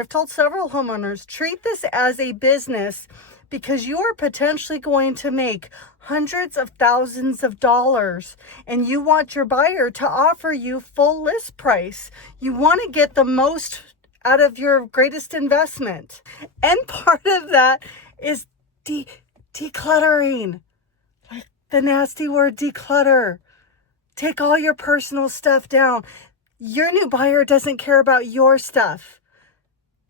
I've told several homeowners, treat this as a business because you are potentially going to make hundreds of thousands of dollars and you want your buyer to offer you full list price. You want to get the most out of your greatest investment. And part of that is decluttering. Like the nasty word declutter. Take all your personal stuff down. Your new buyer doesn't care about your stuff.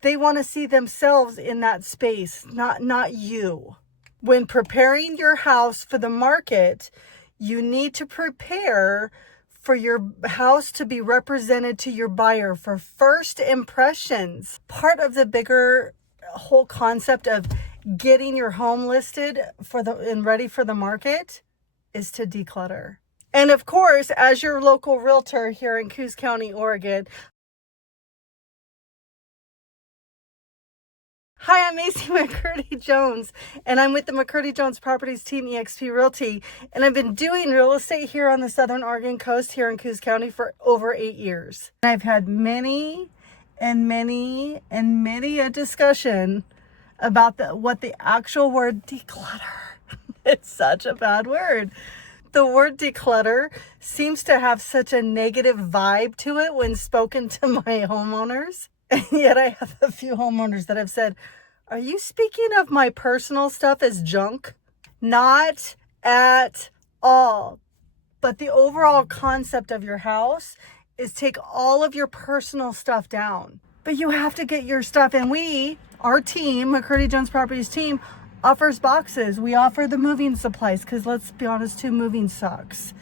They want to see themselves in that space, not you. When preparing your house for the market, you need to prepare for your house to be represented to your buyer for first impressions. Part of the bigger whole concept of getting your home listed and ready for the market is to declutter. And of course, as your local realtor here in Coos County, Oregon, hi, I'm Macy McCurdy-Jones, and I'm with the McCurdy-Jones Properties team, eXp Realty, and I've been doing real estate here on the Southern Oregon coast here in Coos County for over 8 years. I've had many a discussion about what the actual word declutter. It's such a bad word. The word declutter seems to have such a negative vibe to it when spoken to my homeowners. And yet I have a few homeowners that have said, are you speaking of my personal stuff as junk? Not at all. But the overall concept of your house is take all of your personal stuff down. But you have to get your stuff. And our team, McCurdy-Jones Properties team, offers boxes. We offer the moving supplies because let's be honest too, moving sucks.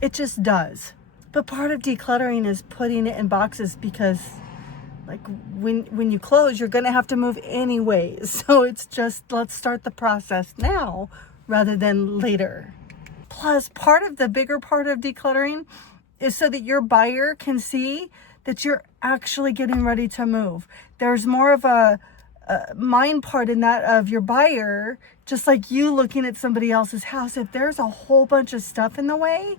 It just does. But part of decluttering is putting it in boxes because like when you close, you're going to have to move anyways. So it's just, let's start the process now rather than later. Plus, part of the bigger part of decluttering is so that your buyer can see that you're actually getting ready to move. There's more of a mind part in that of your buyer, just like you looking at somebody else's house. If there's a whole bunch of stuff in the way,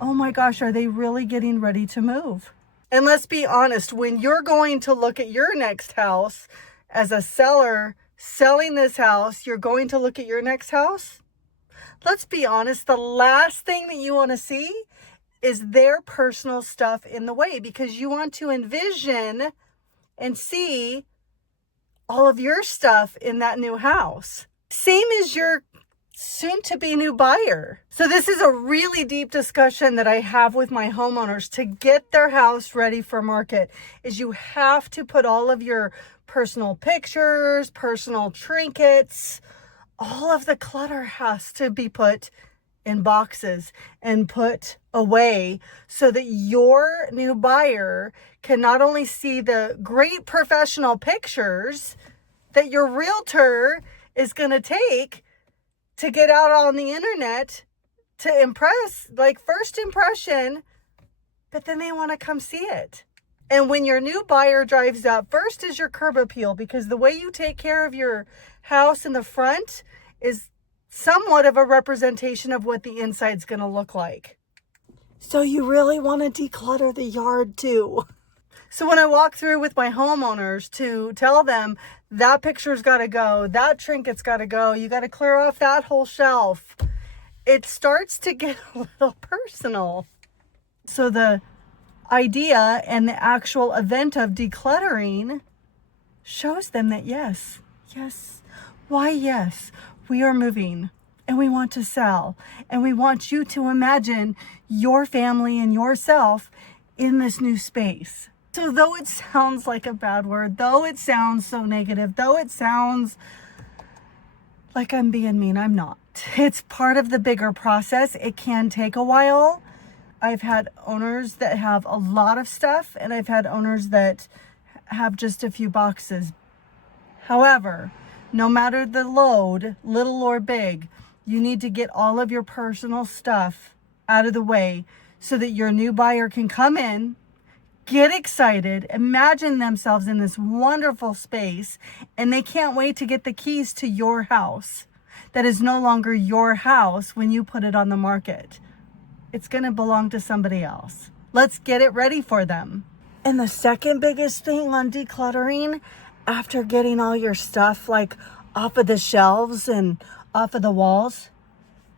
oh my gosh, are they really getting ready to move? And let's be honest, when you're going to look at your next house as a seller selling this house, you're going to look at your next house. Let's be honest, the last thing that you want to see is their personal stuff in the way because you want to envision and see all of your stuff in that new house. Same as your soon-to-be new buyer. So this is a really deep discussion that I have with my homeowners to get their house ready for market is you have to put all of your personal pictures, personal trinkets, all of the clutter has to be put in boxes and put away so that your new buyer can not only see the great professional pictures that your realtor is going to take to get out on the internet to impress, like first impression, but then they want to come see it. And when your new buyer drives up, first is your curb appeal, because the way you take care of your house in the front is somewhat of a representation of what the inside's going to look like. So you really want to declutter the yard too. So when I walk through with my homeowners to tell them that picture's got to go, that trinket's got to go, you got to clear off that whole shelf, it starts to get a little personal. So the idea and the actual event of decluttering shows them that yes, we are moving and we want to sell and we want you to imagine your family and yourself in this new space. So though it sounds like a bad word, though it sounds so negative, though it sounds like I'm being mean, I'm not. It's part of the bigger process. It can take a while. I've had owners that have a lot of stuff and I've had owners that have just a few boxes. However, no matter the load, little or big, you need to get all of your personal stuff out of the way so that your new buyer can come in, get excited, imagine themselves in this wonderful space, and they can't wait to get the keys to your house. That is no longer your house when you put it on the market. It's going to belong to somebody else. Let's get it ready for them. And the second biggest thing on decluttering, after getting all your stuff like off of the shelves and off of the walls,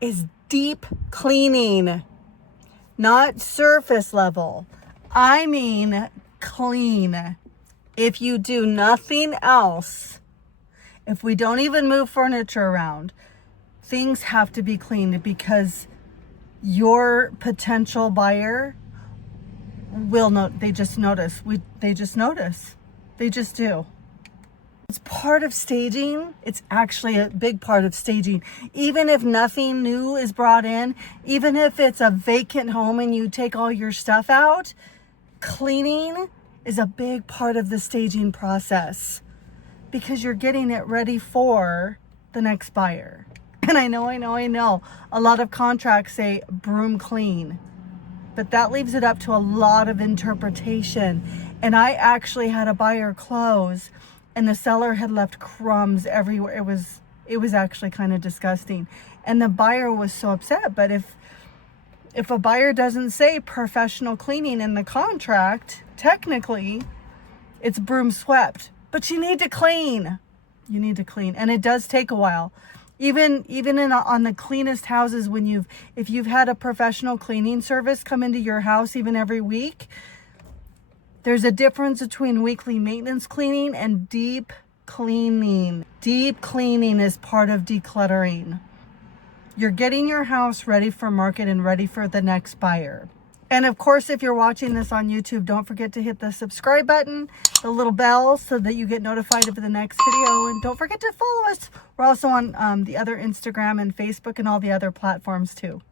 is deep cleaning. Not surface level. I mean clean. If you do nothing else, if we don't even move furniture around, things have to be cleaned, because your potential buyer will not, they just notice. They just notice. They just do. It's part of staging. It's actually a big part of staging. Even if nothing new is brought in, even if it's a vacant home and you take all your stuff out, cleaning is a big part of the staging process, because you're getting it ready for the next buyer. And I know, a lot of contracts say broom clean, but that leaves it up to a lot of interpretation. And I actually had a buyer close, and the seller had left crumbs everywhere. It was actually kind of disgusting. And the buyer was so upset. But if a buyer doesn't say professional cleaning in the contract, technically it's broom swept. But you need to clean. You need to clean. And it does take a while. Even on the cleanest houses, if you've had a professional cleaning service come into your house even every week, there's a difference between weekly maintenance cleaning and deep cleaning. Deep cleaning is part of decluttering. You're getting your house ready for market and ready for the next buyer. And of course, if you're watching this on YouTube, don't forget to hit the subscribe button, the little bell, so that you get notified of the next video. And don't forget to follow us. We're also on the other Instagram and Facebook and all the other platforms too.